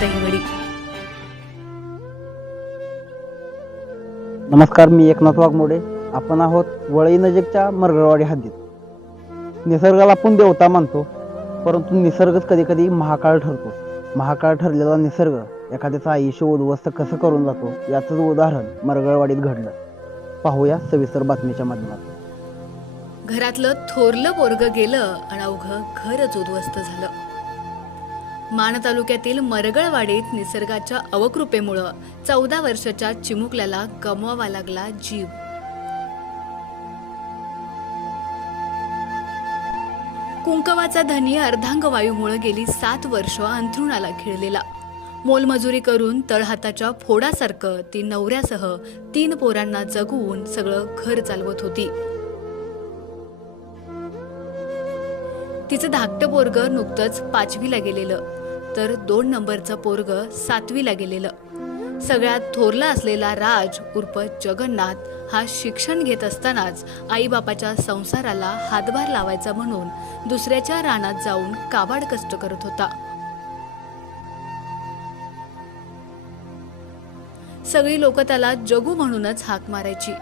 दहिवडी नमस्कार मी एकनाथ वाघमोडे. आपण आहोत वळई नजीकच्या मरगळवाडी हद्दीत. निसर्गाला आपण देवता मानतो परंतु निसर्गच कधी कधी महाकाळ ठरतो. महाकाळ ठरलेला निसर्ग एखाद्याचं आयुष्य उद्ध्वस्त कसं करून जातो याचंच उदाहरण मरगळवाडीत घडलं. पाहूया सविस्तर बातमीच्या माध्यमातून. घरातलं थोरलं पोरग गेलं आणि अवघं घरच उद्ध्वस्त झालं. मान तालुक्यातील मरगळवाडीत निसर्गाच्या अवकृपेमुळं चौदा वर्षाच्या चिमुकल्याला गमवावा लागला जीव. कुंकवाचा धनी अर्धांगवायूमुळे गेली सात वर्ष अंथरुणाला खिळलेला. मोलमजुरी करून तळहाताच्या फोडासारखं ती नवऱ्यासह तीन पोरांना जगवून सगळं घर चालवत होती. तिचं धाकटं पोरग नुकतंच पाचवीला गेलेलं. तर दोन नंबरचं पोरग सातवीला गेलेलं. सगळ्यात थोरला असलेला राज उर्फ जगन्नाथ हा शिक्षण घेत असतानाच आईबापाच्या संसाराला हातभार लावायचा म्हणून दुसऱ्याच्या रानात जाऊन काबाड कष्ट करत होता. सगळी लोक त्याला जगू म्हणूनच हाक मारायची.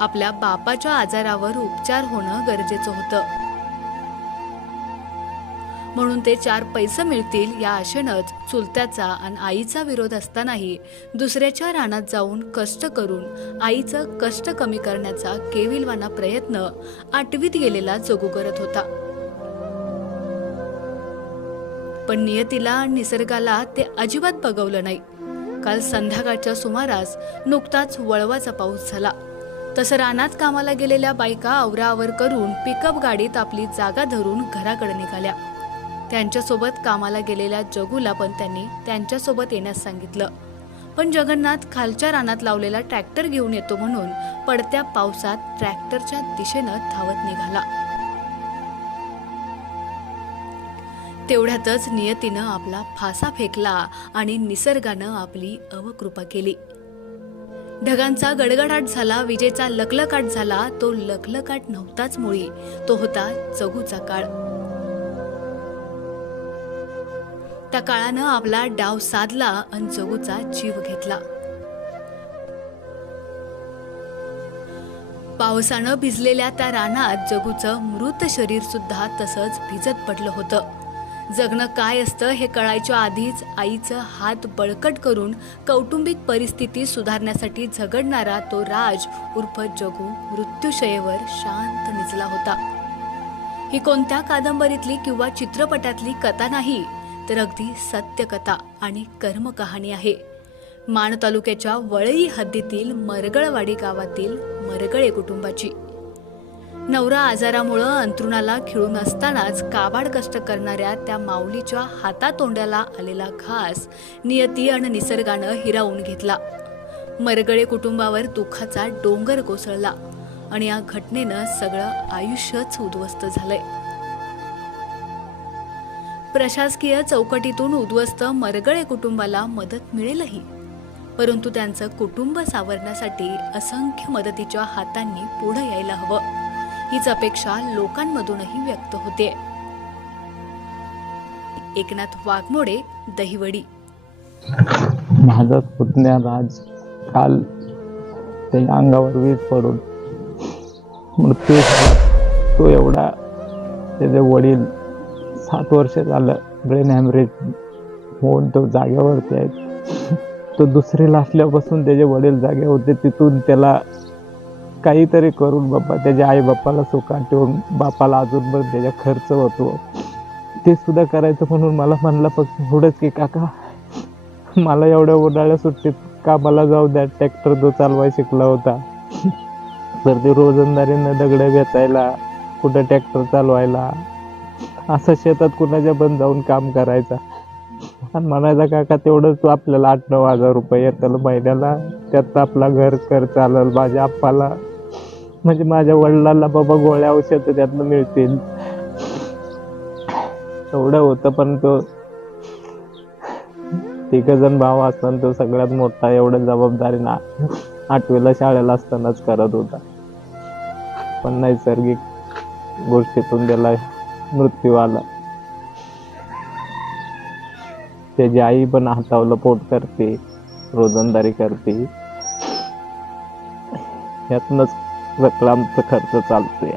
आपल्या बापाच्या आजारावर उपचार होणं गरजेचं होतं. म्हणून ते चार पैसे मिळतील या आशेनंच चुलत्याचा आणि आईचा विरोध असतानाही दुसऱ्याच्या रानात जाऊन कष्ट करून आईचं कष्ट कमी करण्याचा केविलवाना प्रयत्न आठवीत गेलेला जगू करत होता. पण नियतीला आणि निसर्गाला ते अजिबात बघवलं नाही. काल संध्याकाळच्या सुमारास नुकताच वळवाचा पाऊस झाला. तसं रानात कामाला गेलेल्या बायका आवराआवर करून पिकअप गाडीत आपली जागा धरून घराकडे निघाल्या. त्यांच्यासोबत कामाला गेलेल्या जगूला पण त्यांनी त्यांच्यासोबत येण्यास सांगितलं. पण जगन्नाथ खालच्या रानात लावलेला ट्रॅक्टर घेऊन येतो म्हणून पडत्या पावसात ट्रॅक्टरच्या दिशेनं धावत निघाला. तेवढ्यातच नियतीनं आपला फासा फेकला आणि निसर्गानं आपली अवकृपा केली. ढगांचा गडगडाट झाला विजेचा लकलकाट झाला तो लकलकाट नव्हताच मुळी तो होता जगूचा काळ. त्या काळानं आपला डाव साधला आणि जगूचा जीव घेतला. पावसानं भिजलेल्या त्या रानात जगूचं मृत शरीर सुद्धा तसंच भिजत पडलं होतं. जगणं काय असतं हे कळायच्या आधीच आईचं हात बळकट करून कौटुंबिक परिस्थिती सुधारण्यासाठी झगडणारा तो राज उर्फ जगू मृत्यूशयेवर शांत निजला होता. ही कोणत्या कादंबरीतली किंवा चित्रपटातली कथा नाही तर अगदी सत्यकथा आणि कर्मकहाणी आहे. माण तालुक्याच्या वळई हद्दीतील मरगळवाडी गावातील मरगळे कुटुंबाची. नवरा आजारामुळं अंथरुणाला खिळून असतानाच काबाड कष्ट करणाऱ्या त्या माऊलीच्या हातातोंड्याला आलेला घास नियती आणि निसर्गानं हिरावून घेतला. मरगळे कुटुंबावर दुःखाचा डोंगर कोसळला आणि या घटनेनं सगळं आयुष्यच उद्ध्वस्त झालंय. प्रशासकीय चौकटीतून उद्ध्वस्त मरगळे कुटुंबाला मदत मिळेलही. परंतु त्यांचं कुटुंब सावरण्यासाठी असंख्य मदतीच्या हातांनी पुढे यायला हवं. हीच अपेक्षा लोकांमधूनही व्यक्त होते. एकनाथ वाघमोडे दहिवडी. माझा पुतण्या राज काल त्याच्या अंगावर वीज पडून मृत्यू झाला. तो एवढा त्याचे वडील सात वर्ष झालं ब्रेन हॅमरेज होऊन तो जागेवरती आहे. तो दुसरीला असल्यापासून त्याचे वडील जागे होते. तिथून त्याला काहीतरी करून बाप्पा त्याच्या आई बाप्पाला सुखात ठेवून बापाला अजून पण त्याचा खर्च होतो. ते सुद्धा करायचं म्हणून मला म्हणलं फक्त थोडंच की काका मला एवढ्या उन्हाळ्या सुट्टीत कामाला जाऊ द्या. ट्रॅक्टर तो चालवाय शिकला होता. तर ते रोजंदारीनं दगडं वेचायला कुठं ट्रॅक्टर चालवायला असं शेतात कुणाच्या पण जाऊन काम करायचा. आणि म्हणायचा काका तेवढंच आपल्याला आठ नऊ हजार रुपये येतात महिन्याला. त्यात आपला घर कर चालल माझ्या आप्पाला. म्हणजे माझ्या वडिलांना बाबा गोळ्या औषध त्यातनं मिळतील. एवढं होतं पण तो तिघ जण भाव असताना तो सगळ्यात मोठा एवढं जबाबदारी ना आठवीला शाळेला असतानाच करत होता. पण नैसर्गिक गोष्टीतून त्याला मृत्यू आला त्याची आई पण हातावलं पोट करते रोजंदारी करते. यातनच सगळं खर्च चालतोय.